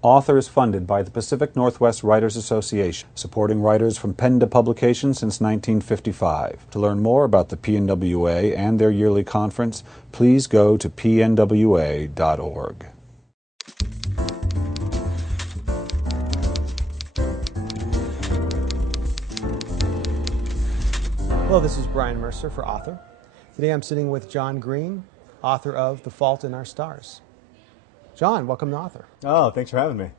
Author is funded by the Pacific Northwest Writers Association, supporting writers from pen to publication since 1955. To learn more about the PNWA and their yearly conference, please go to pnwa.org. Hello, this is Brian Mercer for Author. Today I'm sitting with John Green, author of The Fault in Our Stars. John, welcome to Author. Oh, thanks for having me.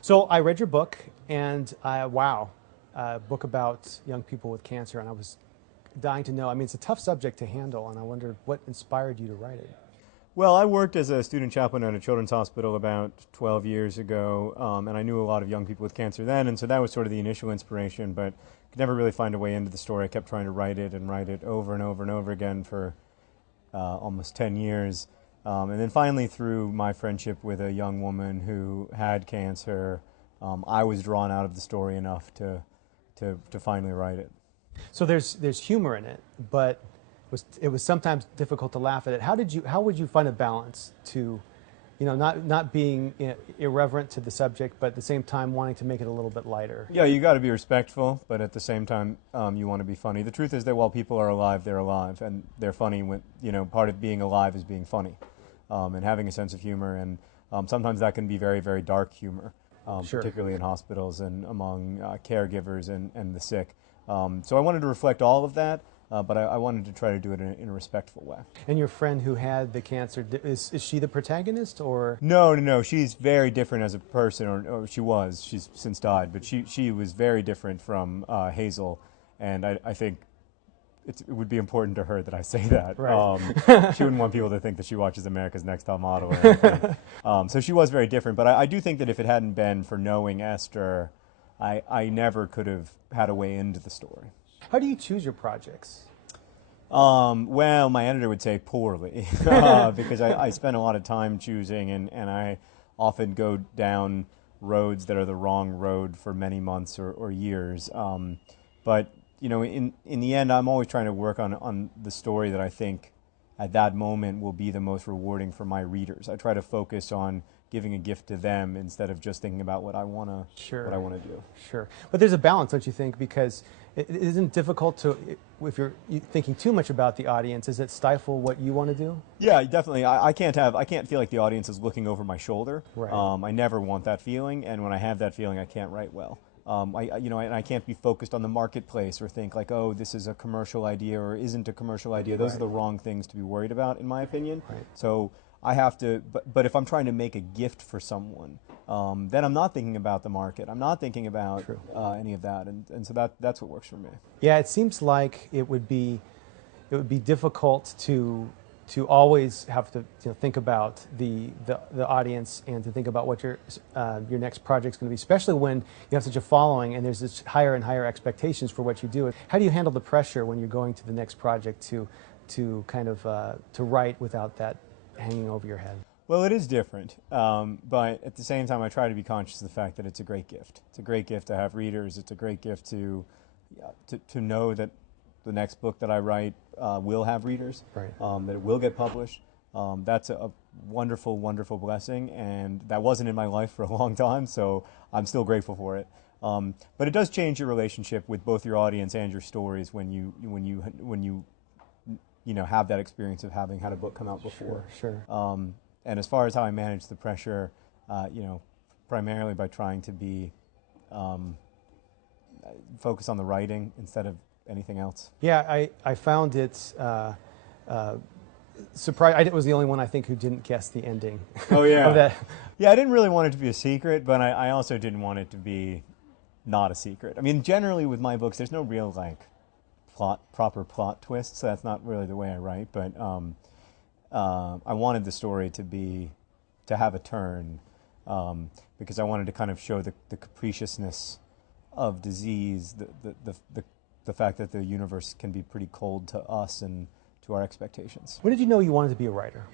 So I read your book, and wow, a book about young people with cancer, and I was dying to know. I mean, it's a tough subject to handle, and I wondered what inspired you to write it. Well, I worked as a student chaplain at a children's hospital about 12 years ago, and I knew a lot of young people with cancer then, and so that was sort of the initial inspiration, but could never really find a way into the story. I kept trying to write it over and over and over again for almost 10 years. And then finally, through my friendship with a young woman who had cancer, I was drawn out of the story enough to finally write it. So there's humor in it, but it was sometimes difficult to laugh at it. How would you find a balance to, not being irreverent to the subject, but at the same time wanting to make it a little bit lighter? Yeah, you got to be respectful, but at the same time, you want to be funny. The truth is that while people are alive, they're alive, and they're funny. When part of being alive is being funny, and having a sense of humor, and sometimes that can be very, very dark humor, Sure. particularly in hospitals and among caregivers and the sick. So I wanted to reflect all of that. But I wanted to try to do it in a respectful way. And your friend who had the cancer, is she the protagonist, or? No. She's very different as a person, or she was. She's since died, but she was very different from Hazel, and I think it would be important to her that I say that. Right. She wouldn't want people to think that she watches America's Next Top Model or anything. So she was very different, but I do think that if it hadn't been for knowing Esther, I never could have had a way into the story. How do you choose your projects? Well, my editor would say poorly, because I spend a lot of time choosing, and I often go down roads that are the wrong road for many months or years. But in the end, I'm always trying to work on the story that I think at that moment will be the most rewarding for my readers. I try to focus on giving a gift to them instead of just thinking about what I want to do. Sure. But there's a balance, don't you think? Because it isn't difficult to, if you're thinking too much about the audience, does it stifle what you want to do? Yeah, definitely. I can't feel like the audience is looking over my shoulder. Right. I never want that feeling, and when I have that feeling, I can't write well. And I can't be focused on the marketplace or think like, oh, this is a commercial idea or isn't a commercial idea. Those are the wrong things to be worried about, in my opinion. Right. So I have to, but if I'm trying to make a gift for someone, then I'm not thinking about the market. I'm not thinking about any of that, and so that's what works for me. Yeah, it seems like it would be difficult to always have to think about the audience and to think about what your next project's going to be, especially when you have such a following and there's this higher and higher expectations for what you do. How do you handle the pressure when you're going to the next project to kind of to write without that hanging over your head? Well, it is different, but at the same time, I try to be conscious of the fact that it's a great gift. It's a great gift to have readers. It's a great gift to know that the next book that I write will have readers, right. That it will get published. That's a wonderful, wonderful blessing, and that wasn't in my life for a long time, so I'm still grateful for it. But it does change your relationship with both your audience and your stories when you have that experience of having had a book come out before. Sure. And as far as how I manage the pressure, primarily by trying to be focus on the writing instead of anything else. Yeah, I found it surprising. I was the only one, I think, who didn't guess the ending. Oh, yeah. of that. Yeah, I didn't really want it to be a secret, but I also didn't want it to be not a secret. I mean, generally with my books, there's no real, proper plot twists. So that's not really the way I write, but I wanted the story to have a turn, because I wanted to kind of show the capriciousness of disease, the fact that the universe can be pretty cold to us and to our expectations. When did you know you wanted to be a writer?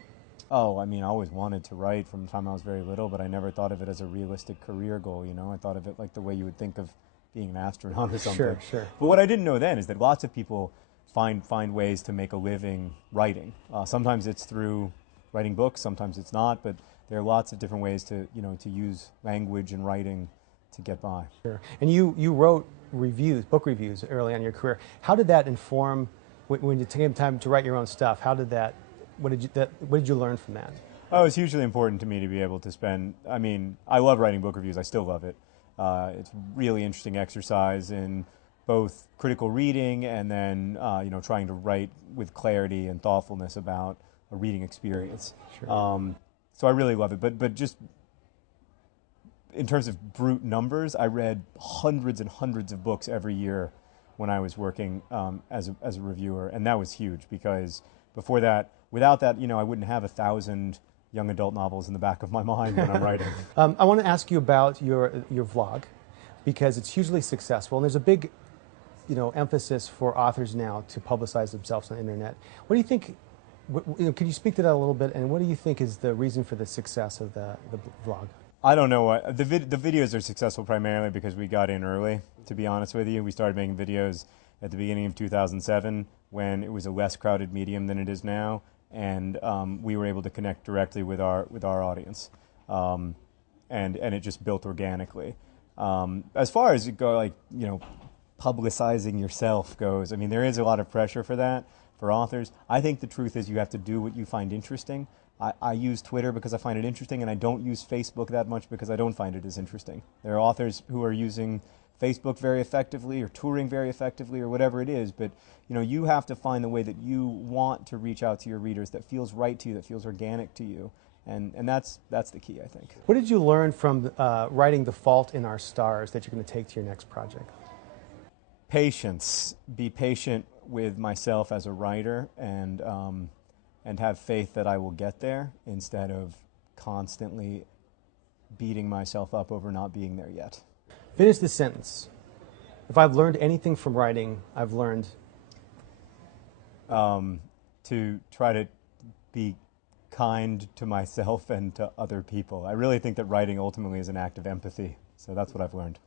Oh, I mean, I always wanted to write from the time I was very little, but I never thought of it as a realistic career goal, I thought of it like the way you would think of being an astronaut or something. Sure. But what I didn't know then is that lots of people find ways to make a living writing. Sometimes it's through writing books, sometimes it's not, but there are lots of different ways to, to use language and writing to get by. Sure. And you wrote reviews, book reviews, early on in your career. How did that inform when you took time to write your own stuff? How did that? What did you learn from that? Oh, it's hugely important to me to be able to spend. I mean, I love writing book reviews. I still love it. It's really interesting exercise in both critical reading and then trying to write with clarity and thoughtfulness about a reading experience. Sure. So I really love it. But just in terms of brute numbers, I read hundreds and hundreds of books every year when I was working as a reviewer, and that was huge because before that, without that, I wouldn't have 1,000 young adult novels in the back of my mind when I'm writing. I want to ask you about your vlog because it's hugely successful, and there's a big emphasis for authors now to publicize themselves on the internet. What do you think? Could you speak to that a little bit? And what do you think is the reason for the success of the vlog? I don't know what the videos are successful primarily because we got in early. To be honest with you, we started making videos at the beginning of 2007 when it was a less crowded medium than it is now, and we were able to connect directly with our audience, and it just built organically. As far as it go, publicizing yourself goes, I mean, there is a lot of pressure for that for authors. I think the truth is you have to do what you find interesting. I use Twitter because I find it interesting, and I don't use Facebook that much because I don't find it as interesting. There are authors who are using Facebook very effectively or touring very effectively or whatever it is, but you have to find the way that you want to reach out to your readers that feels right to you, that feels organic to you, and that's the key, I think. What did you learn from writing The Fault in Our Stars that you're going to take to your next project? Patience. Be patient with myself as a writer, and have faith that I will get there instead of constantly beating myself up over not being there yet. Finish this sentence. If I've learned anything from writing, I've learned to try to be kind to myself and to other people. I really think that writing ultimately is an act of empathy, so that's what I've learned.